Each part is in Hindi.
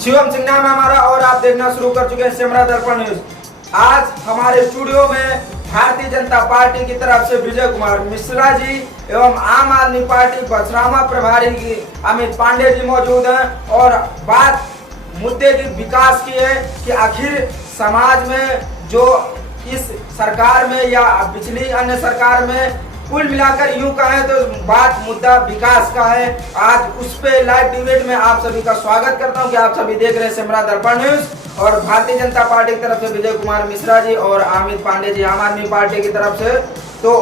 शिवम सिंह नाम है हमारा और आप देखना शुरू कर चुके हैं सेमरा दर्पण न्यूज। आज हमारे स्टूडियो में भारतीय जनता पार्टी की तरफ से विजय कुमार मिश्रा जी एवं आम आदमी पार्टी बसरामा प्रभारी की अमित पांडे जी मौजूद हैं और बात मुद्दे की विकास की है कि आखिर समाज में जो इस सरकार में या पिछली अन्य सरकार में कुल मिलाकर यूं कहें तो बात मुद्दा विकास का है। आज उस पे लाइव डिबेट में आप सभी का स्वागत करता हूं कि आप सभी देख रहे हैं सेमरा दर्पण न्यूज और भारतीय जनता पार्टी की तरफ से विजय कुमार मिश्रा जी और अमित पांडे जी आम आदमी पार्टी की तरफ से। तो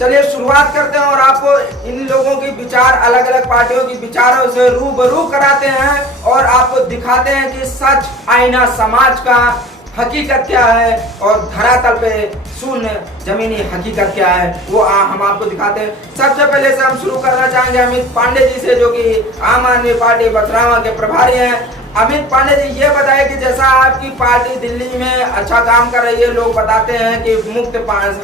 चलिए शुरुआत करते हैं और आपको इन लोगों की विचार अलग अलग पार्टियों की विचारों से रूबरू कराते हैं और आपको दिखाते हैं कि सच आईना समाज का हकीकत क्या है और धरातल पे शून्य जमीनी हकीकत क्या है वो हम आपको दिखाते हैं। सबसे पहले से हम शुरू करना चाहेंगे अमित पांडे जी से, जो कि आम आदमी पार्टी बसरामा के प्रभारी हैं। अमित पांडे जी, ये बताएं कि जैसा आपकी पार्टी दिल्ली में अच्छा काम कर रही है, लोग बताते हैं कि मुफ्त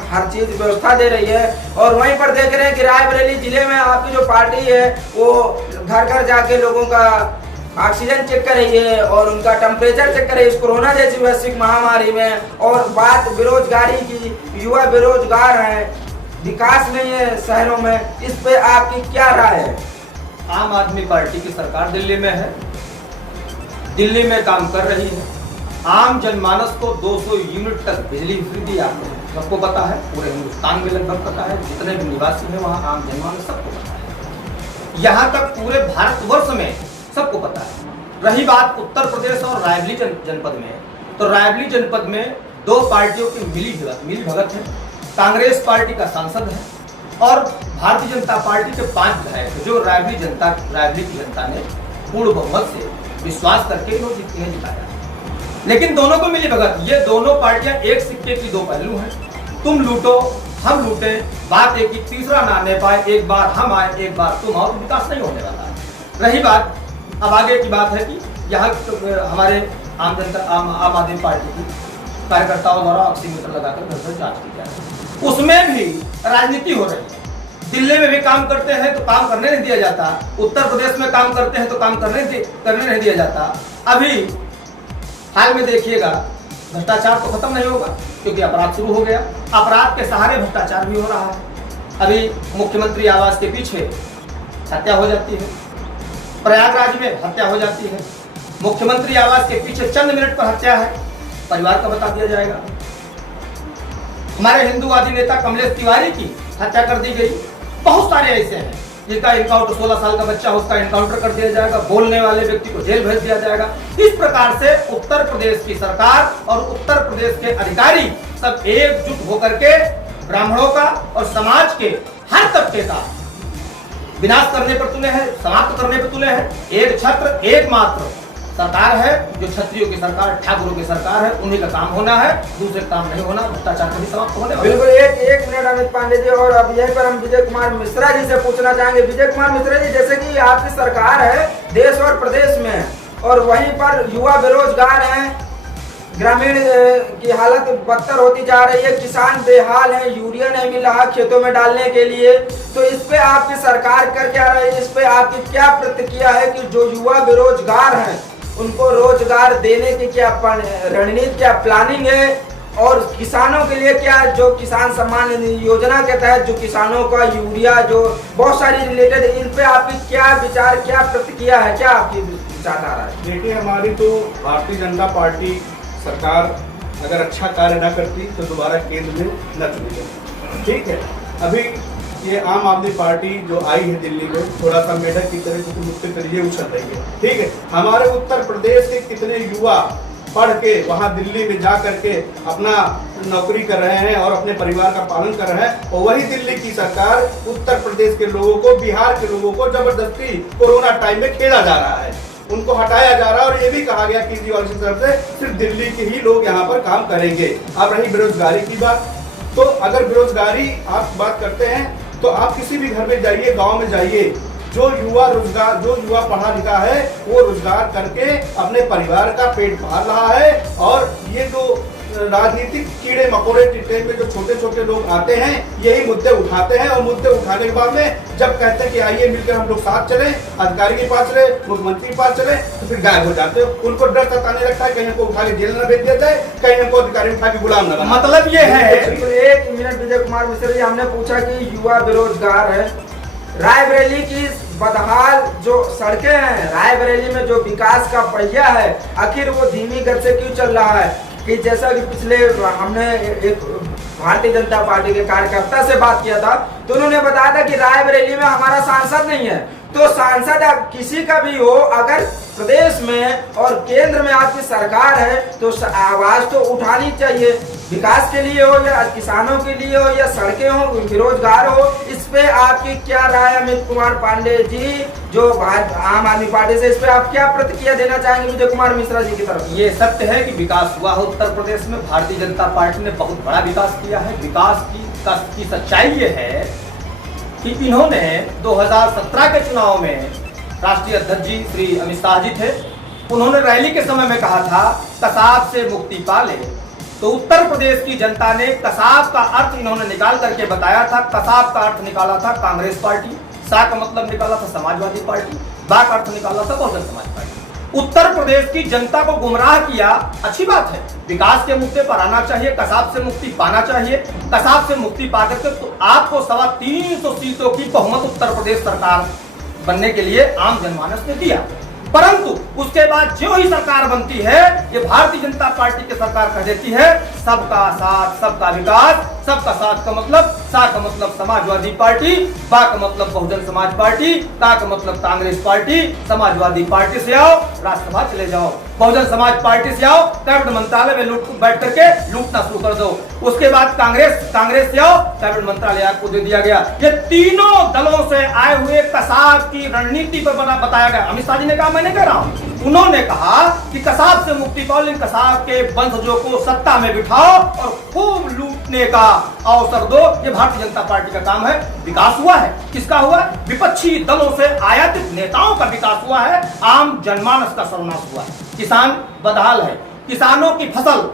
हर चीज व्यवस्था दे रही है, और वहीं पर देख रहे हैं कि रायबरेली जिले में आपकी जो पार्टी है वो घर घर जाके लोगों का ऑक्सीजन चेक कर रही है और उनका टेम्परेचर चेक कर रही है इस कोरोना जैसी वैश्विक महामारी में। और बात बेरोजगारी की, युवा बेरोजगार हैं, विकास नहीं है शहरों में, इस पे आपकी क्या राय है? आम आदमी पार्टी की सरकार दिल्ली में है, दिल्ली में काम कर रही है। आम जनमानस को 200 यूनिट तक बिजली फ्री दी जाती है, सबको पता है, पूरे हिंदुस्तान में लगभग पता है, जितने भी निवासी हैं वहाँ आम जनमानस सबको पता है, यहाँ तक पूरे भारतवर्ष में सबको पता है। रही बात उत्तर प्रदेश और रायबरेली जनपद में, तो रायबरेली जनपद में दो पार्टियों की मिली भगत है। कांग्रेस पार्टी का सांसद है और भारतीय जनता पार्टी के 5 विधायक जो रायबरेली की जनता ने पूर्ण बहुमत से विश्वास करके इन्हें जिताया। लेकिन दोनों को मिली भगत, ये दोनों पार्टियां एक सिक्के की दो पहलू हैं। तुम लूटो हम लूटे, बात एक ही, तीसरा ना आने पाए, एक बार हम आए एक बार तुम आओ, विकास नहीं होने वाला है। रही बात अब आगे की बात है कि यहाँ हमारे आम आदमी पार्टी की कार्यकर्ताओं द्वारा ऑक्सीमीटर लगाकर घर घर जांच की जाए, उसमें भी राजनीति हो रही है। दिल्ली में भी काम करते हैं तो काम करने नहीं दिया जाता, उत्तर प्रदेश में काम करते हैं तो काम करने नहीं दिया जाता। अभी हाल में देखिएगा भ्रष्टाचार तो खत्म नहीं होगा क्योंकि अपराध शुरू हो गया, अपराध के सहारे भ्रष्टाचार भी हो रहा है। अभी मुख्यमंत्री आवास के पीछे हत्या हो जाती है, प्रयागराज में हत्या हो जाती है, मुख्यमंत्री आवास के पीछे चंद मिनट पर हत्या है, परिवार का बता दिया जाएगा। हमारे हिंदूवादी नेता कमलेश तिवारी की हत्या कर दी गई। बहुत सारे ऐसे हैं जिनका इनकाउंटर, 16 साल का बच्चा उसका इनकाउंटर कर दिया जाएगा, बोलने वाले व्यक्ति को जेल भेज दिया जाएगा। इस प्रकार से उत्तर प्रदेश की सरकार और उत्तर प्रदेश के अधिकारी सब एकजुट होकर के ब्राह्मणों का और समाज के हर तबके का विनाश करने पर तुले हैं, समाप्त करने पर तुले हैं। एक छत्र एकमात्र सरकार है जो क्षत्रियों की सरकार, ठाकुरों की सरकार है, उन्हीं का काम होना है, दूसरे काम नहीं होना, भ्रष्टाचार कभी समाप्त होने वाला। बिल्कुल, एक मिनट अमित पांडे जी, और अब यहीं पर हम विजय कुमार मिश्रा जी से पूछना चाहेंगे। विजय कुमार मिश्रा जी, जैसे कि आपकी सरकार है देश और प्रदेश में और वहीं पर युवा बेरोजगार हैं, ग्रामीण की हालत बदतर होती जा रही है, किसान बेहाल है, यूरिया नहीं मिल रहा खेतों में डालने के लिए, तो इस पे आपकी सरकार कर क्या रही है? इस पे आपकी क्या प्रतिक्रिया है कि जो युवा बेरोजगार हैं उनको रोजगार देने की क्या रणनीति, क्या प्लानिंग है? और किसानों के लिए क्या, जो किसान सम्मान योजना के तहत जो किसानों का यूरिया, जो बहुत सारी रिलेटेड, इन पे आपकी क्या विचार, क्या प्रतिक्रिया है, क्या आपकी विचारधारा है? देखिए, हमारी तो भारतीय जनता पार्टी सरकार अगर अच्छा कार्य न करती तो दोबारा केंद्र में न चुनी जाती, ठीक है। अभी ये आम आदमी पार्टी जो आई है दिल्ली में, थोड़ा सा मेढक की तरह कुछ मुक्त करिए उछल रही है, ठीक है। हमारे उत्तर प्रदेश के कितने युवा पढ़ के वहाँ दिल्ली में जा करके अपना नौकरी कर रहे हैं और अपने परिवार का पालन कर रहे हैं, और वही दिल्ली की सरकार उत्तर प्रदेश के लोगों को, बिहार के लोगों को जबरदस्ती कोरोना टाइम में खेला जा रहा है, उनको हटाया जा रहा है। और ये भी कहा गया केजरीवाल की तरफ से सिर्फ दिल्ली के ही लोग यहाँ पर काम करेंगे। अब रही बेरोजगारी की बात, तो अगर बेरोजगारी आप बात करते हैं तो आप किसी भी घर में जाइए, गांव में जाइए, जो युवा पढ़ा लिखा है वो रोजगार करके अपने परिवार का पेट पाल रहा है। और ये जो राजनीतिक कीड़े मकोड़े टिट्टे में जो छोटे छोटे लोग आते हैं यही मुद्दे उठाते हैं, और मुद्दे उठाने के बाद में जब कहते हैं कि आइए मिलकर हम लोग साथ चले, अधिकारी के पास चले, मुख्यमंत्री के पास चले, तो फिर गायब हो जाते हो। उनको डर सताने लगता है, कहीं हमको उठा के जेल न भेज दिया जाए, कहीं हमको अधिकारी उठा के गुलाम न बना। मतलब ये है, एक मिनट विजय कुमार मिश्रा जी, हमने पूछा कि युवा बेरोजगार है, रायबरेली की बदहाल जो सड़कें हैं, रायबरेली में जो विकास का पहिया है, आखिर वो धीमी गति से क्यों चल रहा है? कि जैसा कि पिछले हमने एक भारतीय जनता पार्टी के कार्यकर्ता से बात किया था, तो उन्होंने बताया था कि रायबरेली में हमारा सांसद नहीं है। तो सांसद किसी का भी हो, अगर प्रदेश में और केंद्र में आपकी सरकार है तो आवाज तो उठानी चाहिए, विकास के लिए हो या किसानों के लिए हो या सड़कें हो, बेरोजगार हो। इस पे आपकी क्या राय अमित कुमार पांडे जी जो आम आदमी पार्टी से, इस पे आप क्या प्रतिक्रिया देना चाहेंगे विजय कुमार मिश्रा जी की तरफ? ये सत्य है कि विकास हुआ है उत्तर प्रदेश में, भारतीय जनता पार्टी ने बहुत बड़ा विकास किया है। विकास की सच्चाई ये है कि इन्होंने 2017 के चुनाव में राष्ट्रीय अध्यक्ष जी श्री अमित शाह जी थे, उन्होंने रैली के समय में कहा था कसाब से मुक्ति पाले। तो उत्तर प्रदेश की जनता ने कसाब का अर्थ इन्होंने निकाल करके बताया था। कसाब का अर्थ निकाला था कांग्रेस पार्टी, सा का मतलब निकाला था समाजवादी पार्टी, बा का अर्थ निकाला था बहुजन समाज पार्टी। उत्तर प्रदेश की जनता को गुमराह किया, अच्छी बात है, विकास के मुद्दे पर आना चाहिए, कसाब से मुक्ति पाना चाहिए। कसाब से मुक्ति पाकर के तो आपको 325 सीटों की बहुमत उत्तर प्रदेश सरकार बनने के लिए आम जनमानस ने दिया। परंतु उसके बाद जो ही सरकार बनती है, ये भारतीय जनता पार्टी की सरकार कह देती है सबका साथ सबका विकास। सबका साथ का मतलब, सा का मतलब समाजवादी पार्टी, बा का मतलब बहुजन समाज पार्टी, का का मतलब कांग्रेस पार्टी। समाजवादी पार्टी से आओ राज्यसभा चले जाओ, बहुजन समाज पार्टी से आओ कैबिनेट मंत्रालय में बैठ करके लूटना शुरू कर दो। उसके बाद कांग्रेस से आओ कैबिनेट मंत्रालय आपको दे दिया गया। ये तीनों दलों से आए हुए कसाब की रणनीति पर बताया गया। अमित शाह जी ने कहा, मैं नहीं कह रहा हूं, उन्होंने कहा कि कसाब से मुक्ति पाओ, लेकिन कसाब के वंशजों को सत्ता में बिठाओ और खूब लूटने का अवसर दो। ये भारतीय जनता पार्टी का काम है। विकास हुआ है, किसका हुआ? विपक्षी दलों से आयातित नेताओं का विकास हुआ है, आम जनमानस का सर्वनाश हुआ है। किसान बदहाल है, किसानों की फसल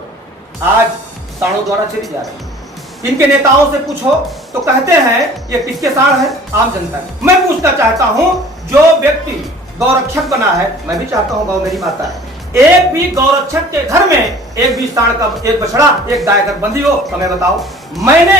आज सांडों द्वारा चली जा रही है। इनके नेताओं से पूछो तो कहते हैं ये किसके सांड है? आम जनता के। मैं पूछना चाहता हूं, जो व्यक्ति गौरक्षक बना है, मैं भी चाहता हूं गौ मेरी माता है, एक भी गौरक्षक के घर में एक भी सांड का एक बछड़ा एक गाय अगर बंधी हो तो मैं बताओ। मैंने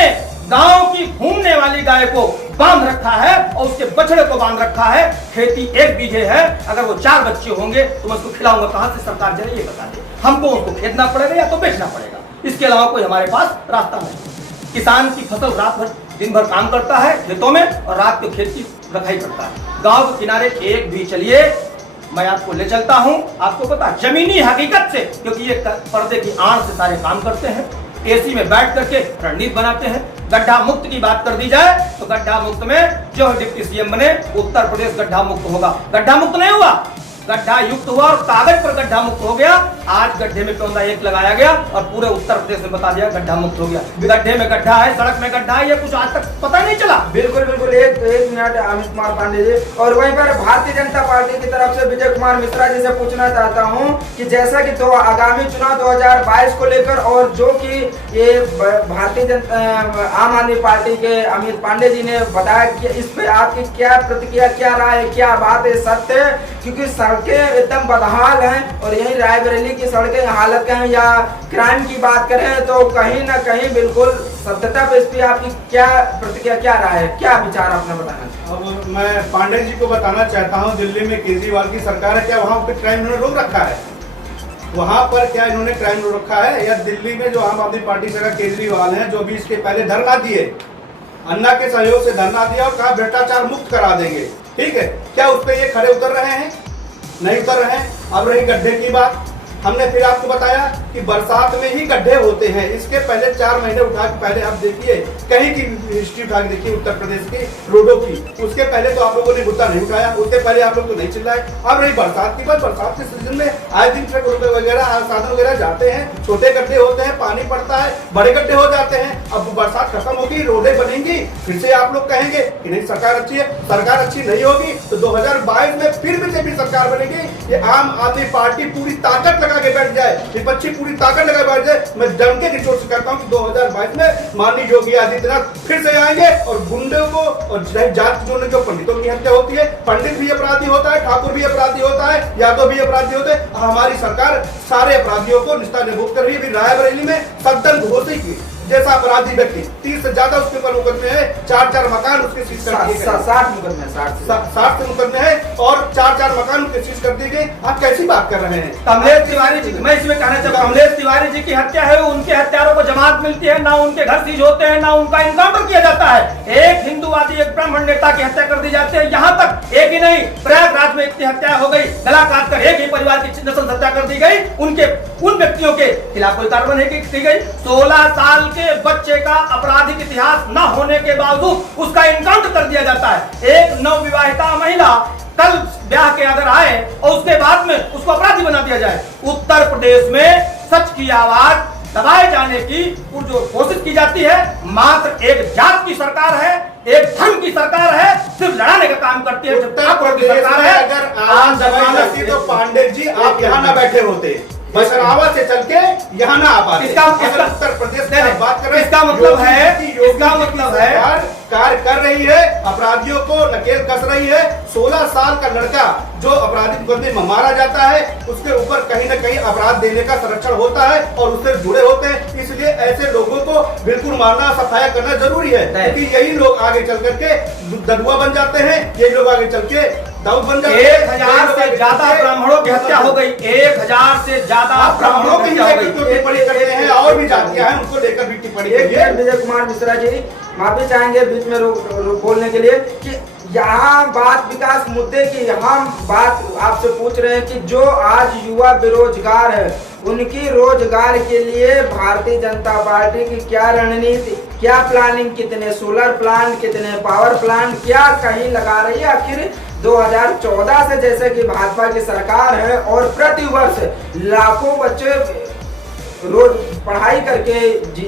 गांव की घूमने वाली गाय को बांध रखा है और उसके बछड़े को बांध रखा है। खेती 1 बीघे है, अगर वो 4 बच्चे होंगे तो मैं उसको खिलाऊंगा कहां से? सरकार जरा ये बता दे। हमको उसको खेदना पड़ेगा या तो बेचना पड़ेगा, इसके अलावा कोई हमारे पास रास्ता नहीं। किसान की फसल रात भर दिन भर काम करता है खेतों में और रात को खेत की रखाई करता है। गांव के किनारे एक भी चलिए, मैं आपको ले चलता हूं, आपको पता जमीनी हकीकत से, क्योंकि ये पर्दे की आड़ से सारे काम करते हैं, एसी में बैठ करके रणनीति बनाते हैं। गड्ढा मुक्त की बात कर दी जाए तो गड्ढा मुक्त में जो डिप्टी सीएम बने उत्तर प्रदेश गड्ढा मुक्त होगा। गड्ढा मुक्त नहीं हुआ, गड्ढा युक्त हुआ और कागज पर गड्ढा मुक्त हो गया। आज गड्ढे में पौधा 1 लगाया गया और पूरे उत्तर प्रदेश में बता दिया गड्ढा मुक्त हो गया। गड्ढे में गड्ढा है, सड़क में गड्ढा है, ये कुछ आज तक पता नहीं चला। बिल्कुल बिल्कुल, एक मिनट अमित कुमार पांडे जी। और वहीं पर भारतीय जनता पार्टी की तरफ से विजय कुमार मिश्रा जी से पूछना चाहता हूं कि जैसा कि आगामी चुनाव 2022 को लेकर और जो कि ये भारतीय जनता आम आदमी पार्टी के अमित पांडे जी ने बताया कि इस पे आपकी क्या प्रतिक्रिया, क्या राय, क्या बात है, सत्य है? क्योंकि सड़कें एकदम बदहाल हैं और यही रायबरेली की सड़कें हालत के हैं, या क्राइम की बात करें तो कहीं ना कहीं बिल्कुल सत्यता पे। इस पे आपकी क्या प्रतिक्रिया, क्या राय है, क्या विचार आपने बताना? अब मैं पांडे जी को बताना चाहता हूं, दिल्ली में केजरीवाल की सरकार है, क्या वहां पे क्राइम इन्होंने रोक रखा है? वहां पर क्या इन्होंने क्राइम रोक रखा है? या दिल्ली में जो आम आदमी पार्टी से केजरीवाल है, जो भी इसके पहले धरना दिए, अन्ना के सहयोग से धरना दिया और कहा भ्रष्टाचार मुक्त करा देंगे, ठीक है, क्या उस पर ये खड़े उतर रहे हैं? नहीं उतर रहे हैं। अब रही गड्ढे की बात, हमने फिर आपको बताया कि बरसात में ही गड्ढे होते हैं। इसके पहले 4 महीने उठा के पहले आप देखिए, कहीं की हिस्ट्री उठा के देखिए उत्तर प्रदेश की रोडों की, उसके पहले तो आप लोगों ने मुद्दा नहीं उठाया, उसके पहले आप लोग तो नहीं चिल्लाए। अब रही बरसात की बात, बरसात के सीजन में आए दिन ट्रक वगैरह साधन वगैरह जाते हैं, छोटे गड्ढे होते हैं, पानी पड़ता है, बड़े गड्ढे हो जाते हैं। अब बरसात खत्म होगी, रोडें बनेंगी, फिर से आप लोग कहेंगे कि नहीं सरकार अच्छी है। सरकार अच्छी नहीं होगी तो 2022 में फिर बीजेपी सरकार बनेगी। ये आम आदमी पार्टी पूरी ताकत लगा के बैठ जाए, विपक्षी पूरी ताकत लगा बैठ जाए, मैं डंके की चोट से कहता हूँ कि 2022 में माननीय योगी आदित्यनाथ फिर से आएंगे और गुंडों को और जात जो पंडितों की हत्या होती है, पंडित भी अपराधी होता है, ठाकुर भी अपराधी होता है, यादव भी अपराधी होते हैं। हमारी सरकार सारे अपराधियों को निष्ठा निभूत कर रही है। रायबरेली में सद्दन घोषी की जैसा अपराधी व्यक्ति 30 से ज्यादा उसके ऊपर मुकदमे है, 4 मकान उसके सीज कर दिए गए, 60 मुकदमे 60 से मुकदमे है और 4 मकान उसके सीज कर दिए गए। आप कैसी बात कर रहे हैं? कमलेश तिवारी जी, मैं इसमें कहना चाहता हूँ, कमलेश तिवारी जी की हत्या है, उनके हत्यारों को जमानत मिलती है, ना उनके घर सीज होते हैं, ना उनका इनकाउंटर किया जाता है। एक हिंदूवादी, एक ब्राह्मण नेता की हत्या कर दी जाती है। यहाँ तक एक ही नहीं, प्रयागराज में इतनी हत्या हो गई, गला काट कर एक ही परिवार की नस्ल हत्या कर दी गई। उन व्यक्तियों के खिलाफ कोई कार्रवाई नहीं की गई। 16 साल के बच्चे का आपराधिक इतिहास न होने के बावजूद उसका इनकाउंटर कर दिया जाता है। एक नवविवाहिता महिला कल ब्याह के अगर आए और उसके बाद में उसको अपराधी बना दिया जाए। उत्तर प्रदेश में सच की आवाज दबाए जाने की जो कोशिश की जाती है, मात्र एक जात की सरकार है, एक धर्म की सरकार है, सिर्फ लड़ाने का काम करती है। उत्तर प्रदेश में अगर आम दबाई जाती तो पांडे जी आप यहाँ न बैठे होते, बसरावा से चल के यहाँ ना आ पाते। उत्तर प्रदेश में बात कर रहे हैं, इसका मतलब है कार्य कर रही है, अपराधियों को नकेल कस रही है। 16 साल का लड़का जो अपराधिक मुकदमे में मारा जाता है, उसके ऊपर कहीं न कहीं अपराध देने का संरक्षण होता है और उससे जुड़े होते हैं। इसलिए ऐसे लोगों को बिल्कुल मारना, सफाया करना जरूरी है, क्योंकि यही लोग आगे चल करके दरुआ बन जाते हैं, यही लोग आगे चल के दाऊद बन जाते हैं। 1000 से ज्यादा ब्राह्मणों की हत्या हो गई, 1000 से ज्यादा ब्राह्मणों की टिप्पणी करते हैं, और भी जातियां हैं उनको लेकर भी टिप्पणी करिए। विजय कुमार मिश्रा जी माफी चाहेंगे बीच में बोलने के लिए कि यहाँ बात विकास मुद्दे की, हम बात आपसे पूछ रहे हैं कि जो आज युवा बेरोजगार है उनकी रोजगार के लिए भारतीय जनता पार्टी की क्या रणनीति, क्या प्लानिंग, कितने सोलर प्लांट, कितने पावर प्लांट, क्या कहीं लगा रही है। आखिर 2014 से जैसे कि भाजपा की सरकार है और प्रति वर्ष लाखों बच्चे रोज पढ़ाई करके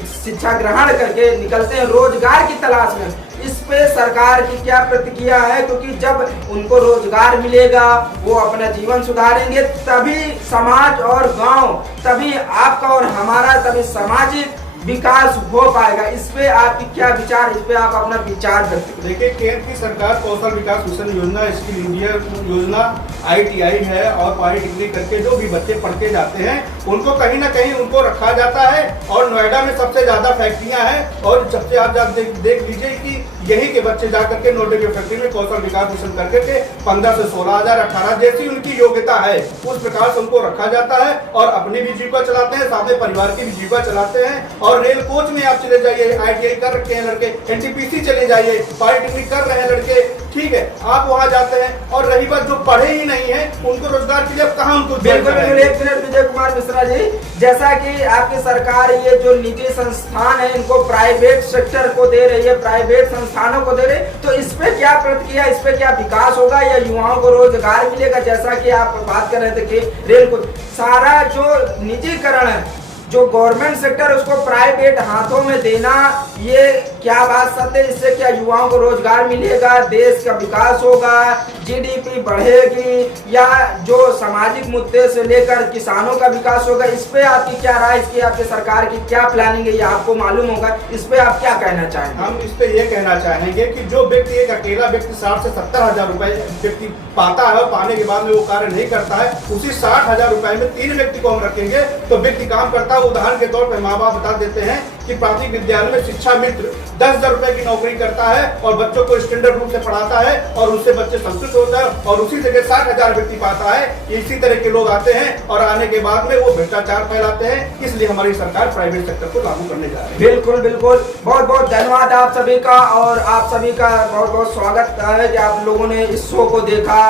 शिक्षा ग्रहण करके निकलते हैं रोजगार की तलाश में। इस पे सरकार की क्या प्रतिक्रिया है? क्योंकि जब उनको रोजगार मिलेगा वो अपना जीवन सुधारेंगे, तभी समाज और गांव, तभी आपका और हमारा, तभी सामाजिक विकास हो पाएगा। इस पे आपकी क्या विचार, इस पे आप अपना विचार व्यक्त करें। देखिए, केंद्र की सरकार कौशल विकास मिशन योजना, स्किल इंडिया योजना, ITI है और पॉलिटेक्निक करके जो भी बच्चे पढ़ते जाते हैं उनको कहीं ना कहीं उनको रखा जाता है। और नोएडा में सबसे ज्यादा फैक्ट्रियां हैं और सबसे आप देख लीजिए कि यही के बच्चे जाकर के नोएडा की फैक्ट्री में कौशल विकास मिशन करके के 15 से 16 हजार 18 जैसी उनकी योग्यता है, उस प्रकार से उनको रखा जाता है और अपनी भी जीविका चलाते हैं, साथ में परिवार की भी जीविका चलाते हैं। और रेल कोच में आप चले जाइए, ITI कर रखे हैं लड़के, NTPC चले जाइए, पॉलिटेक्निक कर रहे हैं लड़के, ठीक है, आप वहाँ जाते हैं। और रही बात जो पढ़े ही नहीं है उनको रोजगार के लिए अब कहाँ उनको बिल्कुल। एक मिनट विजय कुमार मिश्रा जी, जैसा कि आपकी सरकार ये जो निजी संस्थान है इनको प्राइवेट सेक्टर को दे रही है, प्राइवेट संस्थानों को दे रही है, तो इस पे क्या प्रतिक्रिया, इस पे क्या विकास होगा या युवाओं को रोजगार मिलेगा? जैसा कि आप बात कर रहे थे कि रेल को सारा जो निजीकरण है, जो गवर्नमेंट सेक्टर उसको प्राइवेट हाथों में देना, ये क्या बात सत्य है? इससे क्या युवाओं को रोजगार मिलेगा, देश का विकास होगा, GDP बढ़ेगी, या जो सामाजिक मुद्दे से लेकर किसानों का विकास होगा? इस पे आपकी क्या राय, इसकी आपकी सरकार की क्या प्लानिंग है, ये आपको मालूम होगा, इस पे आप क्या कहना चाहेंगे? हम इस पे ये कहना चाहेंगे कि जो व्यक्ति, एक अकेला व्यक्ति 60 से 70 हजार रुपए व्यक्ति पाता है, पाने के बाद में वो कार्य नहीं करता है, उसी 60 हजार रुपए में 3 व्यक्ति को हम रखेंगे तो व्यक्ति काम करता है। उदाहरण के तौर पर माँ बाप बता देते हैं कि प्राथमिक विद्यालय में शिक्षा मित्र 10,000 रुपए की नौकरी करता है और बच्चों को स्टैंडर्ड रूप से पढ़ाता है और उससे बच्चे संतुष्ट होता है और उसी जगह 60,000 व्यक्ति पाता है। इसी तरह के लोग आते हैं और आने के बाद में वो भ्रष्टाचार फैलाते हैं, इसलिए हमारी सरकार प्राइवेट सेक्टर को लागू करने जा रही है। बिल्कुल बिल्कुल, बहुत बहुत धन्यवाद आप सभी का, और आप सभी का बहुत बहुत स्वागत है कि आप लोगों ने इस शो को देखा।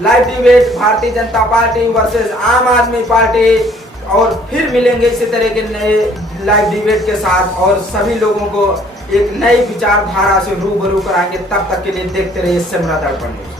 Live debate Bharatiya Janata party versus आम आदमी पार्टी, और फिर मिलेंगे इसी तरह के नए लाइव डिबेट के साथ और सभी लोगों को एक नई विचारधारा से रूबरू कराएंगे। तब तक के लिए देखते रहिए सेमरा दर्पण न्यूज।